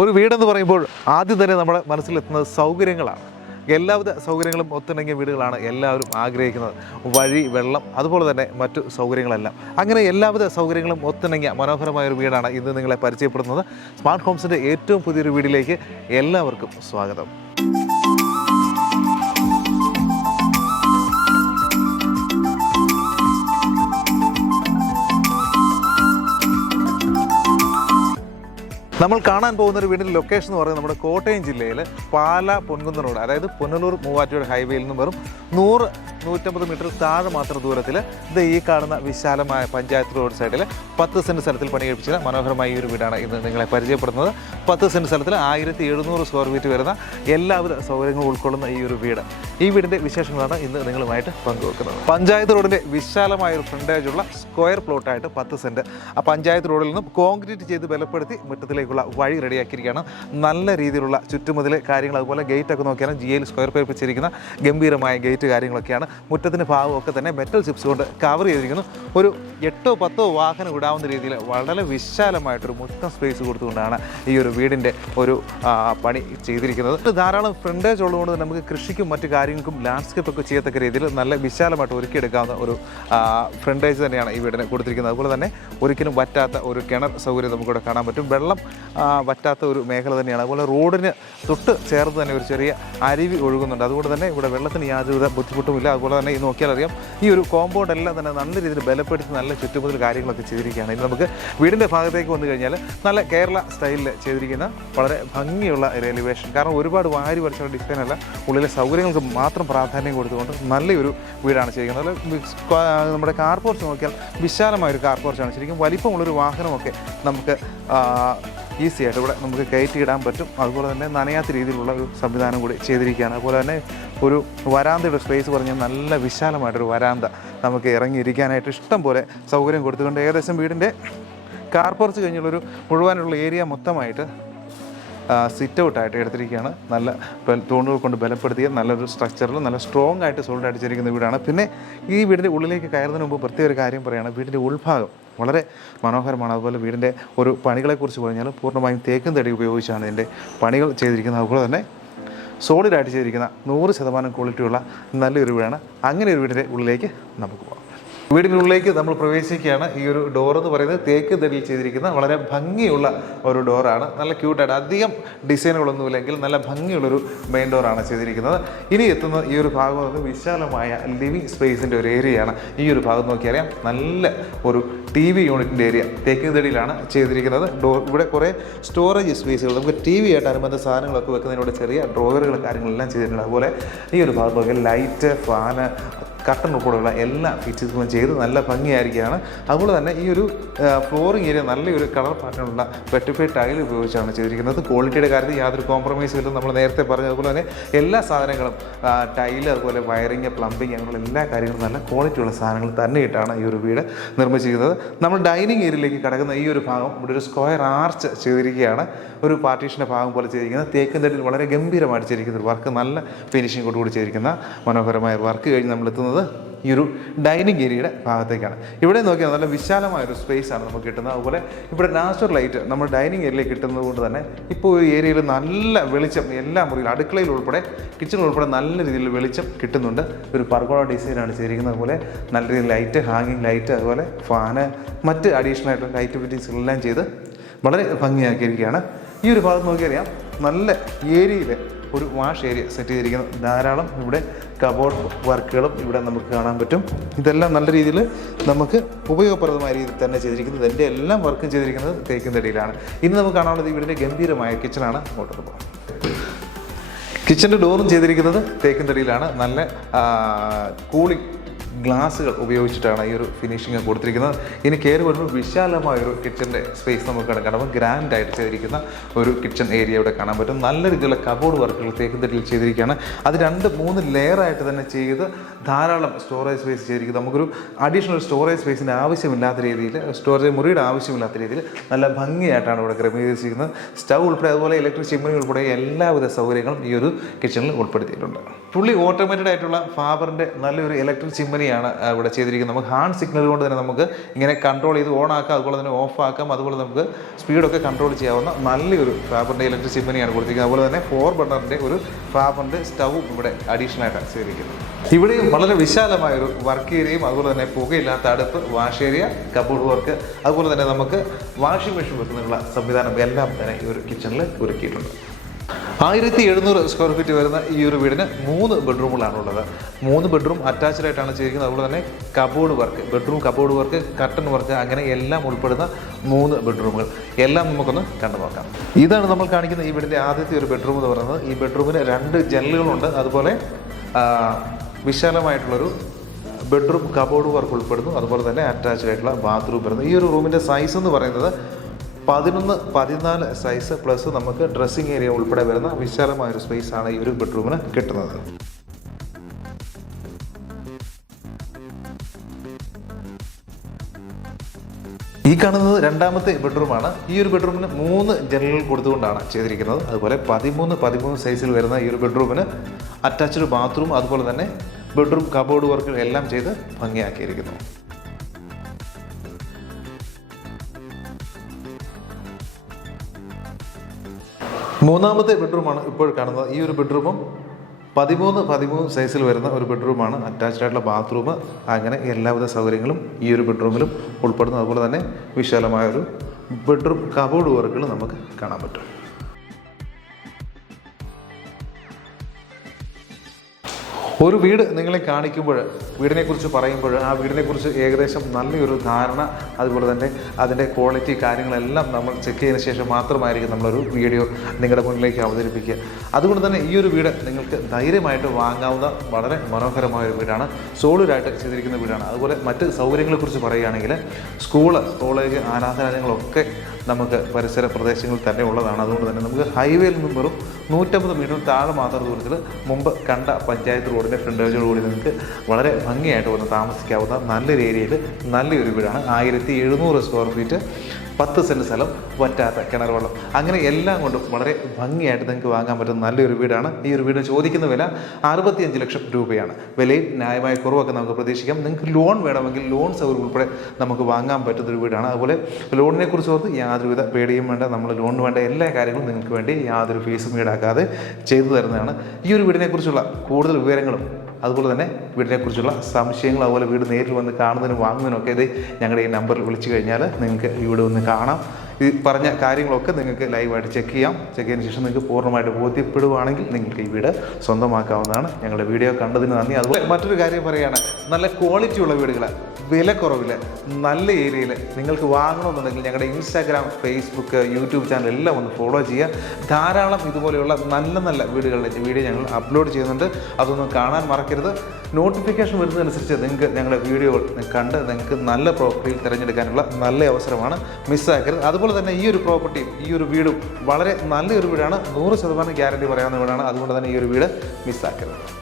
ഒരു വീടെന്ന് പറയുമ്പോൾ ആദ്യം തന്നെ നമ്മുടെ മനസ്സിലെത്തുന്നത് സൗകര്യങ്ങളാണ്. എല്ലാവിധ സൗകര്യങ്ങളും ഒത്തിണങ്ങിയ വീടുകളാണ് എല്ലാവരും ആഗ്രഹിക്കുന്നത്. വഴി വെള്ളം അതുപോലെ തന്നെ മറ്റു സൗകര്യങ്ങളെല്ലാം. അങ്ങനെ എല്ലാവിധ സൗകര്യങ്ങളും ഒത്തിണങ്ങിയ മനോഹരമായ ഒരു വീടാണ് ഇന്ന് നിങ്ങളെ പരിചയപ്പെടുന്നത്. സ്മാർട്ട് ഹോംസിന്റെ ഏറ്റവും പുതിയൊരു വീടിലേക്ക് എല്ലാവർക്കും സ്വാഗതം. നമ്മൾ കാണാൻ പോകുന്ന ഒരു വീടിന്റെ ലൊക്കേഷൻ എന്ന് പറയുന്നത് നമ്മുടെ കോട്ടയം ജില്ലയിൽ പാല പൊൻകുന്ന റോഡ് അതായത് പുനലൂർ മൂവാറ്റുപുഴ ഹൈവേയിൽ നിന്ന് വെറും നൂറ് നൂറ്റമ്പത് മീറ്റർ താഴെ മാത്രം ദൂരത്തിൽ ഇത് ഈ കാണുന്ന വിശാലമായ പഞ്ചായത്ത് റോഡ് സൈഡിൽ പത്ത് സെന്റ് സ്ഥലത്തിൽ പണി പണികഴിപ്പിച്ച മനോഹരമായ ഈ ഒരു വീടാണ് ഇന്ന് നിങ്ങളെ പരിചയപ്പെടുന്നത്. പത്ത് സെന്റ് സ്ഥലത്തിൽ ആയിരത്തി എഴുന്നൂറ് സ്ക്വയർ ഫീറ്റ് വരുന്ന എല്ലാവിധ സൗകര്യങ്ങളും ഉൾക്കൊള്ളുന്ന ഈ ഒരു വീട്. ഈ വീടിന്റെ വിശേഷങ്ങളാണ് ഇന്ന് നിങ്ങളുമായിട്ട് പങ്കുവെക്കുന്നത്. പഞ്ചായത്ത് റോഡിന്റെ വിശാലമായ ഒരു ഫ്രണ്ടേജ് ഉള്ള സ്ക്വയർ പ്ലോട്ടായിട്ട് പത്ത് സെന്റ് ആ പഞ്ചായത്ത് റോഡിൽ നിന്നും കോൺക്രീറ്റ് ചെയ്ത് ബലപ്പെടുത്തി മുറ്റത്തിലേക്കുള്ള വഴി റെഡിയാക്കിയിരിക്കുകയാണ്. നല്ല രീതിയിലുള്ള ചുറ്റുമുതൽ കാര്യങ്ങൾ അതുപോലെ ഗേറ്റ് ഒക്കെ നോക്കിയാൽ ജി എൽ സ്ക്വയർ പേപ്പിച്ചിരിക്കുന്ന ഗംഭീരമായ ഗേറ്റ് കാര്യങ്ങളൊക്കെയാണ്. മുറ്റത്തിന്റെ ഭാഗമൊക്കെ തന്നെ മെറ്റൽ ചിപ്സ് കൊണ്ട് കവർ ചെയ്തിരിക്കുന്നു. ഒരു എട്ടോ പത്തോ വാഹനം ഇടാവുന്ന രീതിയിൽ വളരെ വിശാലമായിട്ടൊരു മുറ്റം സ്പേസ് കൊടുത്തുകൊണ്ടാണ് ഈ ഒരു വീടിന്റെ ഒരു പണി ചെയ്തിരിക്കുന്നത്. ധാരാളം ഫ്രണ്ടേജ് ഉള്ളതുകൊണ്ട് നമുക്ക് കൃഷിക്കും മറ്റു കാര്യങ്ങൾക്കും ലാൻഡ്സ്കേപ്പ് ഒക്കെ ചെയ്യത്തക്ക രീതിയിൽ നല്ല വിശാലമായിട്ട് ഒരുക്കിയെടുക്കാവുന്ന ഒരു ഫ്രണ്ടേജ് തന്നെയാണ് ഈ വീടിന് കൊടുത്തിരിക്കുന്നത്. അതുപോലെ തന്നെ ഒരിക്കലും പറ്റാത്ത ഒരു കിണർ സൗകര്യം നമുക്കിവിടെ കാണാൻ പറ്റും. വെള്ളം ആ, വറ്റാത്ത ഒരു മേഖല തന്നെയാണ്. അതുപോലെ റോഡിന് തൊട്ട് ചേർത്ത് തന്നെ ഒരു ചെറിയ അരുവി ഒഴുകുന്നുണ്ട്. അതുകൊണ്ട് തന്നെ ഇവിടെ വെള്ളത്തിന് യാതൊരുവിധ ബുദ്ധിമുട്ടുമില്ല അതുപോലെ തന്നെ ഈ നോക്കിയാൽ അറിയാം ഈ ഒരു കോമ്പൗണ്ട് എല്ലാം തന്നെ നല്ല രീതിയിൽ ബലപ്പെടുത്തി നല്ല ചുറ്റുമുതൽ കാര്യങ്ങളൊക്കെ ചെയ്തിരിക്കുകയാണ്. ഇനി നമുക്ക് വീടിന്റെ ഭാഗത്തേക്ക് വന്നു കഴിഞ്ഞാൽ നല്ല കേരള സ്റ്റൈലിൽ ചെയ്തിരിക്കുന്ന വളരെ ഭംഗിയുള്ള എലിവേഷൻ കാരണം ഒരുപാട് വാരി വരച്ചുള്ള ഡിസൈൻ അല്ല ഉള്ളിലെ സൗകര്യങ്ങൾക്ക് മാത്രം പ്രാധാന്യം കൊടുത്തുകൊണ്ട് നല്ലൊരു വീടാണ് ചെയ്തിരിക്കുന്നത്. അല്ല നമ്മുടെ കാർ പോർച്ച് നോക്കിയാൽ വിശാലമായ ഒരു കാർ പോർച്ചാണ് ശരിക്കും വലിപ്പമുള്ളൊരു വാഹനമൊക്കെ നമുക്ക് ഈസി ആയിട്ട് ഇവിടെ നമുക്ക് കയറ്റിയിടാൻ പറ്റും. അതുപോലെ തന്നെ നനയാത്ത രീതിയിലുള്ള ഒരു സംവിധാനം കൂടി ചെയ്തിരിക്കുകയാണ്. അതുപോലെ തന്നെ ഒരു വരാന്തയുടെ സ്പേസ് പറഞ്ഞാൽ നല്ല വിശാലമായിട്ടൊരു വരാന്ത നമുക്ക് ഇറങ്ങിയിരിക്കാനായിട്ട് ഇഷ്ടം പോലെ സൗകര്യം കൊടുത്തുകൊണ്ട് ഏകദേശം വീടിന്റെ കാർ കഴിഞ്ഞുള്ളൊരു മുഴുവനുള്ള ഏരിയ മൊത്തമായിട്ട് സിറ്റ് ഔട്ടായിട്ട് എടുത്തിരിക്കുകയാണ്. നല്ല തൂണുകൾ കൊണ്ട് ബലപ്പെടുത്തിയ നല്ലൊരു സ്ട്രക്ചറിൽ നല്ല സ്ട്രോങ് ആയിട്ട് സോൾഡ് അടിച്ചിരിക്കുന്ന വീടാണ്. പിന്നെ ഈ വീടിന്റെ ഉള്ളിലേക്ക് കയറുന്നതിന് മുമ്പ് പ്രത്യേക ഒരു കാര്യം പറയുകയാണ് വീടിന്റെ ഉൾഭാഗം വളരെ മനോഹരമാണ്. അതുപോലെ വീടിന്റെ ഒരു പണികളെക്കുറിച്ച് പറഞ്ഞാൽ പൂർണമായും തേക്കും തടി ഉപയോഗിച്ചാണ് ഇതിന്റെ പണികൾ ചെയ്തിരിക്കുന്നത്. അതുപോലെ തന്നെ സോളിഡായിട്ട് ചെയ്തിരിക്കുന്ന നൂറ് ശതമാനം ക്വാളിറ്റിയുള്ള നല്ലൊരു വീടാണ്. അങ്ങനെ ഒരു വീടിന്റെ ഉള്ളിലേക്ക് നമുക്ക് പോകാം. വീടിനുള്ളിലേക്ക് നമ്മൾ പ്രവേശിക്കുകയാണ്. ഈ ഒരു ഡോർ എന്ന് പറയുന്നത് തേക്ക് തടിയിൽ ചെയ്തിരിക്കുന്ന വളരെ ഭംഗിയുള്ള ഒരു ഡോറാണ് നല്ല ക്യൂട്ടായിട്ട് അധികം ഡിസൈനുകളൊന്നുമില്ലെങ്കിൽ നല്ല ഭംഗിയുള്ളൊരു മെയിൻ ഡോറാണ് ചെയ്തിരിക്കുന്നത്. ഇനി എത്തുന്ന ഈ ഒരു ഭാഗം എന്ന് വിശാലമായ ലിവിങ് സ്പേസിന്റെ ഒരു ഏരിയയാണ് ഈ ഒരു ഭാഗം നോക്കിയറിയാം നല്ല ഒരു ടി വി യൂണിറ്റിന്റെ ഏരിയ തേക്ക് തടിയിലാണ് ചെയ്തിരിക്കുന്നത്. ഡോർ ഇവിടെ കുറേ സ്റ്റോറേജ് സ്പേസുകൾ നമുക്ക് ടി വി ആയിട്ട് അനുബന്ധ സാധനങ്ങളൊക്കെ വെക്കുന്നതിനോട് ചെറിയ ഡ്രോവറുകൾ കാര്യങ്ങളെല്ലാം ചെയ്തിട്ടുണ്ട്. അതുപോലെ ഈ ഒരു ഭാഗം നോക്കിയാൽ ലൈറ്റ് ഫാന് കട്ടൺ ഉൾപ്പെടെയുള്ള എല്ലാ ഫീച്ചേഴ്സുകളും ചെയ്ത് നല്ല ഭംഗിയായിരിക്കുകയാണ്. അതുപോലെ തന്നെ ഈ ഒരു ഫ്ലോറിംഗ് ഏരിയ നല്ലൊരു കളർ പാറ്റേണുള്ള വെട്ടിഫൈഡ് ടൈൽ ഉപയോഗിച്ചാണ് ചെയ്തിരിക്കുന്നത്. ക്വാളിറ്റിയുടെ കാര്യത്തിൽ യാതൊരു കോംപ്രമൈസും ഇല്ലെന്ന് നമ്മൾ നേരത്തെ പറഞ്ഞു. അതുപോലെ തന്നെ എല്ലാ സാധനങ്ങളും ടൈൽ അതുപോലെ വയറിങ് പ്ലംബിങ് അങ്ങനെയുള്ള എല്ലാ കാര്യങ്ങളും നല്ല ക്വാളിറ്റിയുള്ള സാധനങ്ങൾ തന്നെയിട്ടാണ് ഈ ഒരു വീട് നിർമ്മിച്ചിരിക്കുന്നത്. നമ്മൾ ഡൈനിങ് ഏരിയയിലേക്ക് കിടക്കുന്ന ഈ ഒരു ഭാഗം ഇവിടെ ഒരു സ്ക്വയർ ആർച്ച് ചെയ്തിരിക്കുകയാണ്. ഒരു പാർട്ടീഷന്റെ ഭാഗം പോലെ ചെയ്തിരിക്കുന്നത്. തേക്കും തടിയിൽ വളരെ ഗംഭീരമായിട്ട് ചെയ്തിരിക്കുന്ന ഒരു വർക്ക് നല്ല ഫിനിഷിംഗ് കൂടി ചെയ്തിരിക്കുന്ന മനോഹരമായ വർക്ക് കഴിഞ്ഞ് നമ്മൾ എത്തുന്നത് ഈ ഒരു ഡൈനിങ് ഏരിയയുടെ ഭാഗത്തേക്കാണ്. ഇവിടെ നോക്കിയാൽ നല്ല വിശാലമായ ഒരു സ്പേസ് ആണ് നമുക്ക് കിട്ടുന്നത്. അതുപോലെ ഇവിടെ നാച്ചുറൽ ലൈറ്റ് നമ്മൾ ഡൈനിങ് ഏരിയയിൽ കിട്ടുന്നത് കൊണ്ട് തന്നെ ഇപ്പോൾ ഈ ഏരിയയിൽ നല്ല വെളിച്ചം എല്ലാ മുറിയിലും അടുക്കളയിൽ ഉൾപ്പെടെ കിച്ചണിൽ ഉൾപ്പെടെ നല്ല രീതിയിൽ വെളിച്ചം കിട്ടുന്നുണ്ട്. ഒരു പർഗോള ഡിസൈനാണ് ചെയ്തിരിക്കുന്നത്. അതുപോലെ നല്ല രീതിയിൽ ലൈറ്റ് ഹാങ്ങിങ് ലൈറ്റ് അതുപോലെ ഫാന് മറ്റ് അഡീഷണൽ ആയിട്ടുള്ള ലൈറ്റ് ഫിറ്റിങ്സ് എല്ലാം ചെയ്ത് വളരെ ഭംഗിയാക്കിയിരിക്കുകയാണ്. ഈ ഒരു ഭാഗം നോക്കിയറിയാം നല്ല ഏരിയയിൽ ഒരു വാഷ് ഏരിയ സെറ്റ് ചെയ്തിരിക്കുന്ന ധാരാളം ഇവിടെ കബോർഡ് വർക്കുകളും ഇവിടെ നമുക്ക് കാണാൻ പറ്റും. ഇതെല്ലാം നല്ല രീതിയിൽ നമുക്ക് ഉപയോഗപ്രദമായ രീതിയിൽ തന്നെ ചെയ്തിരിക്കുന്നത്. എന്റെ എല്ലാം വർക്കും ചെയ്തിരിക്കുന്നത് തേക്കുന്നിടയിലാണ് ഇനി നമുക്ക് കാണാനുള്ളത് ഇവിടെ ഗംഭീരമായ കിച്ചണാണ്. അങ്ങോട്ട് പോകാം കിച്ചന്റെ ഡോറും ചെയ്തിരിക്കുന്നത് തേക്കിൻ തടിയിലാണ് നല്ല കൂളിംഗ് ഗ്ലാസുകൾ ഉപയോഗിച്ചിട്ടാണ് ഈ ഒരു ഫിനിഷിങ് കൊടുത്തിരിക്കുന്നത്. ഇനി കയറി വരുമ്പോൾ വിശാലമായ ഒരു കിച്ചന്റെ സ്പേസ് നമുക്ക് കാണാം. അപ്പോൾ ഗ്രാൻഡ് ആയിട്ട് ചെയ്തിരിക്കുന്ന ഒരു കിച്ചൺ ഏരിയ ഇവിടെ കാണാൻ പറ്റും. നല്ല രീതിയിലുള്ള കബോർഡ് വർക്കുകൾ തേക്കിൻ തടിയിൽ ചെയ്തിരിക്കുകയാണ്. അത് രണ്ട് മൂന്ന് ലെയറായിട്ട് തന്നെ ചെയ്ത് ധാരാളം സ്റ്റോറേജ് സ്പേസ് ചെയ്തിരിക്കുന്നത് നമുക്കൊരു അഡീഷണൽ സ്റ്റോറേജ് സ്പേസിന്റെ ആവശ്യമില്ലാത്ത രീതിയിൽ സ്റ്റോറേജ് മുറിയുടെ ആവശ്യമില്ലാത്ത രീതിയിൽ നല്ല ഭംഗിയായിട്ടാണ് ഇവിടെ ക്രമീകരിച്ചിരിക്കുന്നത്. സ്റ്റൗ ഉൾപ്പെടെ അതുപോലെ ഇലക്ട്രിക് ചിമ്മിനി ഉൾപ്പെടെ എല്ലാവിധ സൗകര്യങ്ങളും ഈ ഒരു കിച്ചണിൽ ഉൾപ്പെടുത്തിയിട്ടുണ്ട്. പുള്ളി ഓട്ടോമേറ്റഡ് ആയിട്ടുള്ള ഫാബറിന്റെ നല്ലൊരു ഇലക്ട്രിക് ചിമ്മനിയാണ് ഇവിടെ ചെയ്തിരിക്കുന്നത്. നമുക്ക് ഹാൻഡ് സിഗ്നൽ കൊണ്ട് തന്നെ നമുക്ക് ഇങ്ങനെ കൺട്രോൾ ചെയ്ത് ഓൺ ആക്കാം അതുപോലെ തന്നെ ഓഫ് ആക്കാം അതുപോലെ നമുക്ക് സ്പീഡൊക്കെ കൺട്രോൾ ചെയ്യാവുന്ന നല്ലൊരു ഫാബറിന്റെ ഇലക്ട്രിക് ചിമ്മനിയാണ് കൊടുത്തിരിക്കുന്നത്. അതുപോലെ തന്നെ ഫോർ ബർണറിന്റെ ഒരു ഫാബറിന്റെ സ്റ്റവും ഇവിടെ അഡീഷണൽ ആയിട്ടാണ് ചെയ്തിരിക്കുന്നത് ഇവിടെയും വളരെ വിശാലമായ ഒരു വർക്ക് ഏരിയയും അതുപോലെ തന്നെ പുകയില്ലാത്ത അടുപ്പ് വാഷ് ഏരിയ കബോർഡ് വർക്ക് അതുപോലെ തന്നെ നമുക്ക് വാഷിംഗ് മെഷീൻ വെക്കുന്നതിനുള്ള സംവിധാനം എല്ലാം തന്നെ ഈ ഒരു കിച്ചണിൽ ഒരുക്കിയിട്ടുണ്ട്. ആയിരത്തി എഴുന്നൂറ് സ്ക്വയർ ഫീറ്റ് വരുന്ന ഈ ഒരു വീടിന് മൂന്ന് ബെഡ്റൂമുകളാണ് ഉള്ളത്. മൂന്ന് ബെഡ്റൂം അറ്റാച്ച്ഡ് ആയിട്ടാണ് ചെയ്തിരിക്കുന്നത്. അതുപോലെ തന്നെ cupboard work bedroom cupboard work curtain work അങ്ങനെ എല്ലാം ഉൾപ്പെടുന്ന മൂന്ന് ബെഡ്റൂമുകൾ എല്ലാം നമുക്കൊന്ന് കണ്ടു നോക്കാം. ഇതാണ് നമ്മൾ കാണിക്കുന്ന ഈ വീടിന്റെ ആദ്യത്തെ ഒരു ബെഡ്റൂം എന്ന് പറയുന്നത്. ഈ ബെഡ്റൂമിന് രണ്ട് ജനലുകളുണ്ട്. അതുപോലെ വിശാലമായിട്ടുള്ളൊരു ബെഡ്റൂം കബോർഡ് വർക്ക് ഉൾപ്പെടുന്നു. അതുപോലെ തന്നെ അറ്റാച്ച്ഡ് ആയിട്ടുള്ള ബാത്റൂം വരുന്നു. ഈ ഒരു റൂമിന്റെ സൈസ് എന്ന് പറയുന്നത് പതിനൊന്ന് പതിനാല് സൈസ് പ്ലസ് നമുക്ക് ഡ്രസ്സിംഗ് ഏരിയ ഉൾപ്പെടെ വരുന്ന വിശാലമായ ഒരു സ്പേസ് ആണ് ഈ ഒരു ബെഡ്റൂമിന് കിട്ടുന്നത്. ഈ കാണുന്നത് രണ്ടാമത്തെ ബെഡ്റൂമാണ് ഈ ഒരു ബെഡ്റൂമിന് മൂന്ന് ജനലുകൾ കൊടുത്തുകൊണ്ടാണ് ചെയ്തിരിക്കുന്നത്. അതുപോലെ പതിമൂന്ന് പതിമൂന്ന് സൈസിൽ വരുന്ന ഈ ഒരു ബെഡ്റൂമിന് അറ്റാച്ച്ഡ് ബാത്റൂം അതുപോലെ തന്നെ ബെഡ്റൂം കബോർഡ് വർക്കുകൾ എല്ലാം ചെയ്ത് ഭംഗിയാക്കിയിരിക്കുന്നു. മൂന്നാമത്തെ ബെഡ്റൂമാണ് ഇപ്പോൾ കാണുന്നത്. ഈ ഒരു ബെഡ്റൂമും പതിമൂന്ന് പതിമൂന്ന് സൈസിൽ വരുന്ന ഒരു ബെഡ്റൂമാണ് അറ്റാച്ച്ഡ് ആയിട്ടുള്ള ബാത്റൂം അങ്ങനെ എല്ലാവിധ സൗകര്യങ്ങളും ഈ ഒരു ബെഡ്റൂമിലും ഉൾപ്പെടുന്നു അതുപോലെ തന്നെ വിശാലമായ ഒരു ബെഡ്റൂം കബോർഡ് വർക്കുകൾ നമുക്ക് കാണാൻ പറ്റും. ഒരു വീട് നിങ്ങളെ കാണിക്കുമ്പോൾ വീടിനെക്കുറിച്ച് പറയുമ്പോൾ ആ വീടിനെക്കുറിച്ച് ഏകദേശം നല്ലൊരു ധാരണ അതുപോലെ തന്നെ അതിന്റെ ക്വാളിറ്റി കാര്യങ്ങളെല്ലാം നമ്മൾ ചെക്ക് ചെയ്തതിന് ശേഷം മാത്രമായിരിക്കും നമ്മളൊരു വീഡിയോ നിങ്ങളുടെ മുന്നിലേക്ക് അവതരിപ്പിക്കുക. അതുകൊണ്ട് തന്നെ ഈ ഒരു വീട് നിങ്ങൾക്ക് ധൈര്യമായിട്ട് വാങ്ങാവുന്ന വളരെ മനോഹരമായ ഒരു വീടാണ്. സോളിഡായിട്ട് ചെയ്തിരിക്കുന്ന വീടാണ്. അതുപോലെ മറ്റ് സൗകര്യങ്ങളെക്കുറിച്ച് പറയുകയാണെങ്കിൽ സ്കൂൾ കോളേജ് ആരാധനാലയങ്ങളൊക്കെ നമുക്ക് പരിസര പ്രദേശങ്ങളിൽ തന്നെ ഉള്ളതാണ്. അതുകൊണ്ട് തന്നെ നമുക്ക് ഹൈവേയിൽ നിന്നും വെറും നൂറ്റമ്പത് മീറ്റർ താഴെ മാത്രം ദൂരത്തിൽ മുമ്പ് കണ്ട പഞ്ചായത്ത് റോഡിന്റെ ഫ്രണ്ടേജോട് കൂടി നിങ്ങൾക്ക് വളരെ ഭംഗിയായിട്ട് വന്ന് താമസിക്കാവുന്ന നല്ലൊരു ഏരിയയിൽ നല്ലൊരു വീടാണ്. ആയിരത്തി എഴുന്നൂറ് സ്ക്വയർ ഫീറ്റ് പത്ത് സെന്റ് സ്ഥലം വറ്റാത്ത കിണർ വെള്ളം. അങ്ങനെ എല്ലാം കൊണ്ടും വളരെ ഭംഗിയായിട്ട് നിങ്ങൾക്ക് വാങ്ങാൻ പറ്റുന്ന നല്ലൊരു വീടാണ്. ഈ ഒരു വീട് ചോദിക്കുന്ന വില അറുപത്തിയഞ്ച് ലക്ഷം രൂപയാണ്. വിലയിൽ ന്യായമായ കുറവൊക്കെ നമുക്ക് പ്രതീക്ഷിക്കാം. നിങ്ങൾക്ക് ലോൺ വേണമെങ്കിൽ ലോൺ സൗകര്യം ഉൾപ്പെടെ നമുക്ക് വാങ്ങാൻ പറ്റുന്ന ഒരു വീടാണ്. അതുപോലെ ലോണിനെ കുറിച്ച് ഓർത്ത് യാതൊരുവിധ പേടിയും വേണ്ട. നമ്മൾ ലോണിന് വേണ്ട എല്ലാ കാര്യങ്ങളും നിങ്ങൾക്ക് വേണ്ടി യാതൊരു ഫീസും ഈടാക്കാതെ ചെയ്തു തരുന്നതാണ്. ഈ ഒരു വീടിനെക്കുറിച്ചുള്ള കൂടുതൽ വിവരങ്ങളും അതുപോലെ തന്നെ വീടിനെക്കുറിച്ചുള്ള സംശയങ്ങൾ അതുപോലെ വീട് നേരിൽ വന്ന് കാണുന്നതിനും വാങ്ങുന്നതിനും ഒക്കെ ഇത് ഞങ്ങളുടെ ഈ നമ്പറിൽ വിളിച്ചു കഴിഞ്ഞാൽ നിങ്ങൾക്ക് വീട് ഒന്ന് കാണാം. ഈ പറഞ്ഞ കാര്യങ്ങളൊക്കെ നിങ്ങൾക്ക് ലൈവായിട്ട് ചെക്ക് ചെയ്യാം. ചെക്ക് ചെയ്തതിന് ശേഷം നിങ്ങൾക്ക് പൂർണമായിട്ട് ബോധ്യപ്പെടുവാണെങ്കിൽ നിങ്ങൾക്ക് ഈ വീട് സ്വന്തമാക്കാവുന്നതാണ്. ഞങ്ങളുടെ വീഡിയോ കണ്ടതിന് നന്ദി. അതുപോലെ മറ്റൊരു കാര്യം പറയുകയാണ്. നല്ല ക്വാളിറ്റി ഉള്ള വീടുകൾ വിലക്കുറവിൽ നല്ല ഏരിയയിൽ നിങ്ങൾക്ക് വാങ്ങണമെന്നുണ്ടെങ്കിൽ ഞങ്ങളുടെ ഇൻസ്റ്റാഗ്രാം ഫേസ്ബുക്ക് യൂട്യൂബ് ചാനൽ എല്ലാം ഒന്ന് ഫോളോ ചെയ്യുക. ധാരാളം ഇതുപോലെയുള്ള നല്ല നല്ല വീടുകളുടെ വീഡിയോ ഞങ്ങൾ അപ്ലോഡ് ചെയ്യുന്നുണ്ട്. അതൊന്നും കാണാൻ മറക്കരുത്. നോട്ടിഫിക്കേഷൻ വരുന്നതനുസരിച്ച് നിങ്ങൾക്ക് ഞങ്ങളുടെ വീഡിയോ കണ്ട് നിങ്ങൾക്ക് നല്ല പ്രോപ്പർട്ടിയിൽ തിരഞ്ഞെടുക്കാനുള്ള നല്ല അവസരമാണ് മിസ്സാക്കരുത്. അതുപോലെ തന്നെ ഈ ഒരു പ്രോപ്പർട്ടിയും ഈ ഒരു വീടും വളരെ നല്ലൊരു വീടാണ്. നൂറ് ശതമാനം ഗ്യാരണ്ടി പറയാവുന്ന വീടാണ്. അതുകൊണ്ട് തന്നെ ഈ ഒരു വീട് മിസ്സാക്കരുത്.